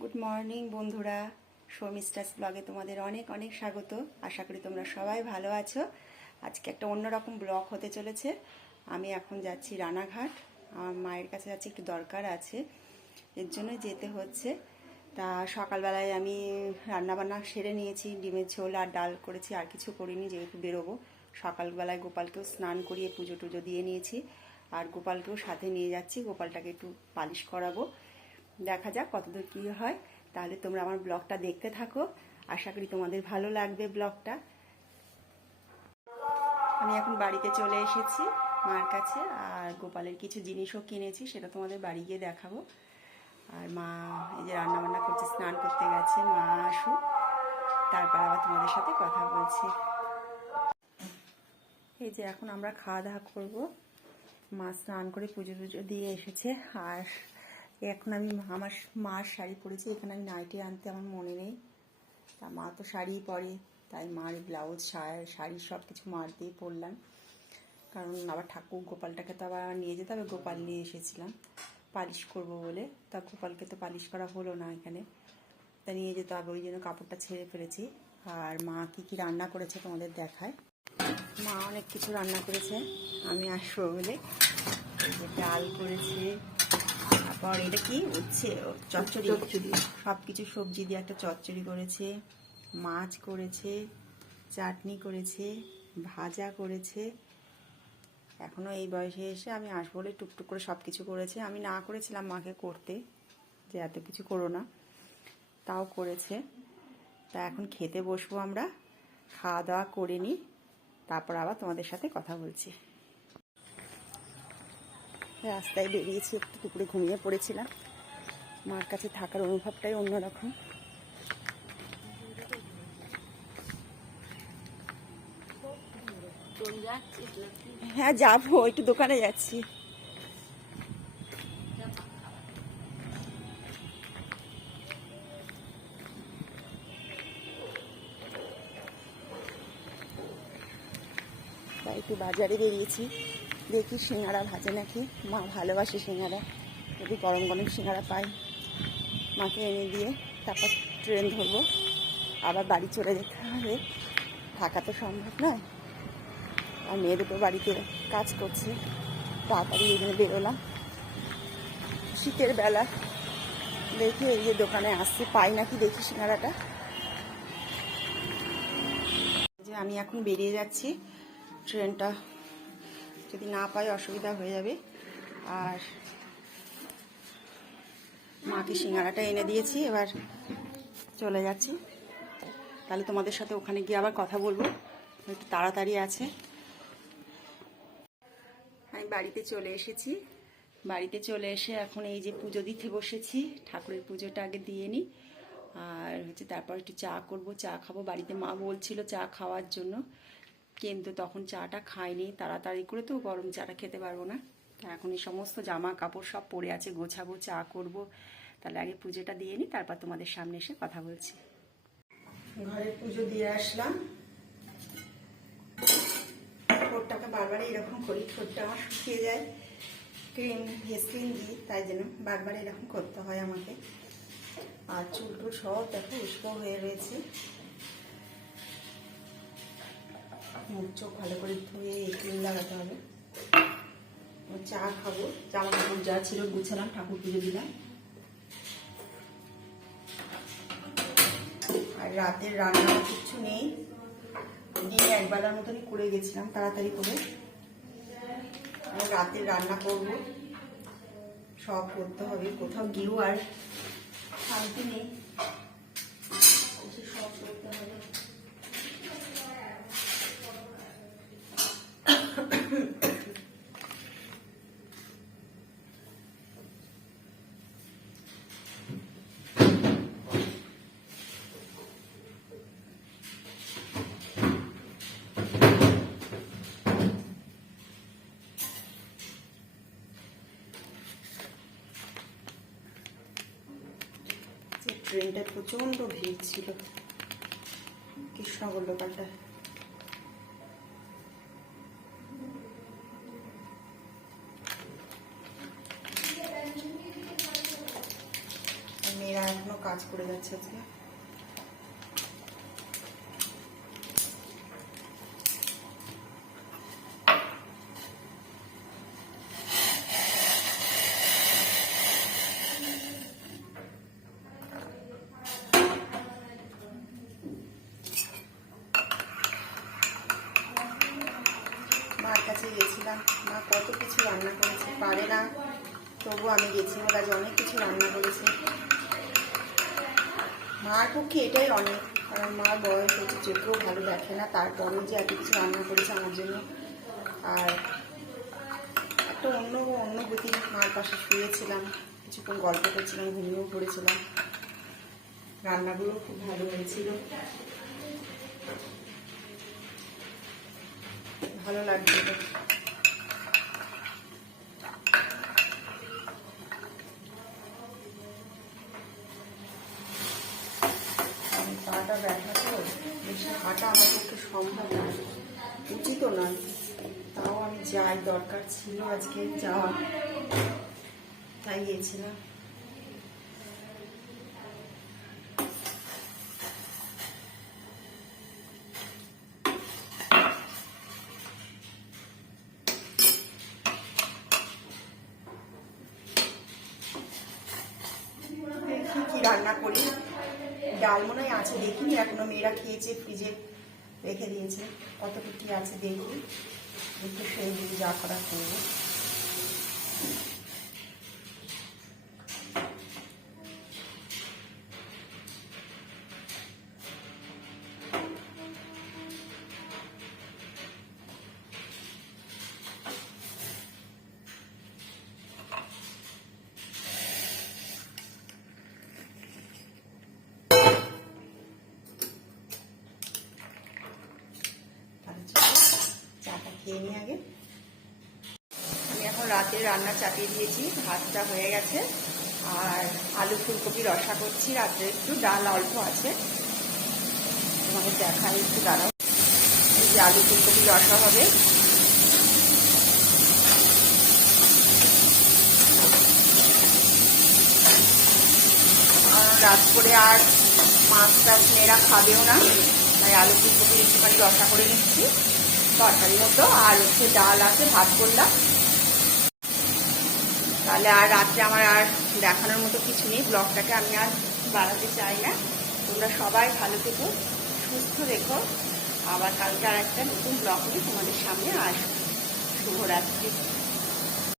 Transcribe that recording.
Good morning বন্ধুরা, শর্মিষ্ঠাস ব্লগে তোমাদের অনেক অনেক স্বাগত। আশা করি তোমরা সবাই ভালো আছো। আজকে একটা অন্যরকম ব্লগ হতে চলেছে। আমি এখন যাচ্ছি রানাঘাট, আমার মায়ের কাছে যাচ্ছি, একটু দরকার আছে, এর জন্য যেতে হচ্ছে। তা সকালবেলায় আমি রান্নাবান্না সেরে নিয়েছি, ডিমের ঝোল আর ডাল করেছি, আর কিছু করিনি যেহেতু বেরোবো। সকালবেলায় গোপালকেও স্নান করিয়ে পুজো টুজো দিয়ে নিয়েছি, আর গোপালকেও সাথে নিয়ে যাচ্ছি। গোপালটাকে একটু পালিশ করাবো, দেখা যাক কতদূর কী হয়। তাহলে তোমরা আমার ব্লগটা দেখতে থাকো, আশা করি তোমাদের ভালো লাগবে ব্লগটা। আমি এখন বাড়িতে চলে এসেছি মার কাছে, আর গোপালের কিছু জিনিসও কিনেছি, সেটা তোমাদের বাড়ি গিয়ে দেখাবো। আর মা এই যে রান্নাবান্না করছে, স্নান করতে গেছে, মা আসুক তারপর আবার তোমাদের সাথে কথা বলছি। এই যে এখন আমরা খাওয়া দাওয়া করবো। মা স্নান করে পুজো টুজো দিয়ে এসেছে, আর এখন আমি আমার মার শাড়ি পরেছি। এখানে আমি নাইটি আনতে আমার মনে নেই, তা মা তো শাড়িই পরে, তাই মার ব্লাউজ শাড়ি সব কিছু মার দিয়ে পরলাম। কারণ আবার ঠাকুর গোপালটাকে তো আবার নিয়ে যেতে হবে, গোপাল নিয়ে এসেছিলাম পালিশ করব বলে, তা গোপালকে তো পালিশ করা হলো না এখানে, তা নিয়ে যেতে হবে, ওই জন্য কাপড়টা ছেড়ে ফেলেছি। আর মা কী কী রান্না করেছে তোমাদের দেখায়। মা অনেক কিছু রান্না করেছে, আমি আসবো বলে। ডাল করেছে, তারপর এটা কি হচ্ছে, চচ্চড়ি, সব কিছু সবজি দিয়ে একটা চচ্চড়ি করেছে, মাছ করেছে, চাটনি করেছে, ভাজা করেছে। এখনও এই বয়সে এসে আমি আসবো বলে টুকটুক করে সব কিছু করেছে। আমি না করেছিলাম মাকে করতে, যে এত কিছু করো না, তাও করেছে। তা এখন খেতে বসবো আমরা, খাওয়া দাওয়া করে নিই, তারপর আবার তোমাদের সাথে কথা বলছি। রাস্তায় বেরিয়েছি, একটু দুপুরে ঘুমিয়ে পড়েছিলাম। মার কাছে থাকার অনুভবটাই অন্যরকম। হ্যাঁ যাবো, একটু দোকানে যাচ্ছি। তাই একটু বাজারে বেরিয়েছি, দেখি সিঙ্গারা ভাজে নাকি। মা ভালোবাসে সিঙ্গারা, যদি গরম গরম সিঙ্গারা পাই মাকে এনে দিয়ে তারপর ট্রেন ধরবো, আবার বাড়ি চলে যেতে হবে। থাকা তো সম্ভব নয়, আর মেয়ে দুটো বাড়িতে কাজ করছে, তাড়াতাড়ি এই জন্য বেরোলাম। শীতের বেলা দেখি এই যে দোকানে আসছি, পাই নাকি দেখি সিঙ্গারাটা। যে আমি এখন বেরিয়ে যাচ্ছি, ট্রেনটা যদি না পাই অসুবিধা হয়ে যাবে। আর মাকে সিঙ্গারাটা এনে দিয়েছি, এবার চলে যাচ্ছি। তাহলে তোমাদের সাথে ওখানে গিয়ে আবার কথা বলবো, একটু তাড়াতাড়ি আছে। আমি বাড়িতে চলে এসেছি, বাড়িতে চলে এসে এখন এই যে পুজো দিতে বসেছি। ঠাকুরের পুজোটা আগে দিয়ে নিই, আর হচ্ছে তারপর একটু চা করব, চা খাবো। বাড়িতে মা বলছিল চা খাওয়ার জন্য, কিন্তু তখন চাটা খাইনি, তাড়াতাড়ি করে তো গরম চাটা খেতে পারবো না। তা এখন এই সমস্ত জামা কাপড় সব পরে আছে, গোছাবো, চা করব। তাহলে আগে পুজোটা দিয়ে নিই, তারপর তোমাদের সামনে এসে কথা বলছি। ঘরের পুজো দিয়ে আসলাম। ঠোঁটটাকে বারবার এরকম করি, ঠোঁটটা আমার শুকিয়ে যায়, ক্রিম ভেসলিন দিই, তাই জন্য বারবার এরকম করতে হয় আমাকে। আর চুল টুল সব দেখো উস্কো হয়ে রয়েছে। মুখ চোখ ভালো করে ধুয়ে ক্রিম লাগাতে হবে। চা খাবো, জামা কাপড় যা ছিল গুছালাম, ঠাকুর পুজো দিলাম। আর রাতের রান্না কিছু নেই, দিনে একবেলার মতনই করে গেছিলাম তাড়াতাড়ি করে। রাতের রান্না করব, সব করতে হবে, কোথাও গিয়েও আর শান্তি নেই, সব করতে হবে। ট্রেনটা প্রচণ্ড ভিড় ছিল, কৃষ্ণগর লোকালটা। মেয়েরা এখনো কাজ করে যাচ্ছে আজকে। মার কাছে গেছিলাম, মা কত কিছু রান্না করেছে, পারে না তবু আমি গেছি, ওর আজ অনেক কিছু রান্না করেছে। মার পক্ষে এটাই অনেক, কারণ মার বয়স হচ্ছে, চোখেও ভালো দেখে না, তারপরেও যে এত কিছু রান্না করেছে আমার জন্য। আর একটা অন্য অনুভূতি, মার পাশে শুয়েছিলাম, কিছুক্ষণ গল্প করছিলাম, ঘুমিয়েও পড়েছিলাম। রান্নাগুলো খুব ভালো হয়েছিল, ভালো লাগছিল। পাটা ব্যথা তো, বেশি হাঁটা আমার পক্ষে সম্ভব না, উচিতও নয়, তাও আমি যাই, দরকার ছিল আজকে যাওয়া, তাই গিয়েছিলাম। দেখি কি রান্না করি, ডাল মনে হয় আছে, দেখিনি এখনো, মেয়েরা খেয়েছে, ফ্রিজে রেখে দিয়েছে, কতটুকু কি আছে দেখি, একটু সেই দিকে যা করা করবো। চাটা খেয়ে নিই আগে। আমি এখন রাতে রান্না চাপিয়ে দিয়েছি, ভাতটা হয়ে গেছে, আর আলু ফুলকপি রসা করছি, রাত্রে একটু ডাল অল্প আছে, তোমাকে দেখাই একটু দাঁড়াও। এই যে আলু ফুলকপি রসা হবে, রাত করে আর মাছ টাছ মেয়েরা খাবেও না, তাই আলু ফুলকপি একটুখানি রসা করে নিচ্ছি তরকারি মতো, আর হচ্ছে ডাল আছে, ভাত করলাম। তাহলে আর রাত্রে আমার আর দেখানোর মতো কিছু নেই, ব্লগটাকে আমি আর বাড়াতে চাই না। তোমরা সবাই ভালো থেকো, সুস্থ রেখো, আবার কালকে আর একটা নতুন ব্লগ নিয়ে তোমাদের সামনে আসবো। শুভরাত্রি।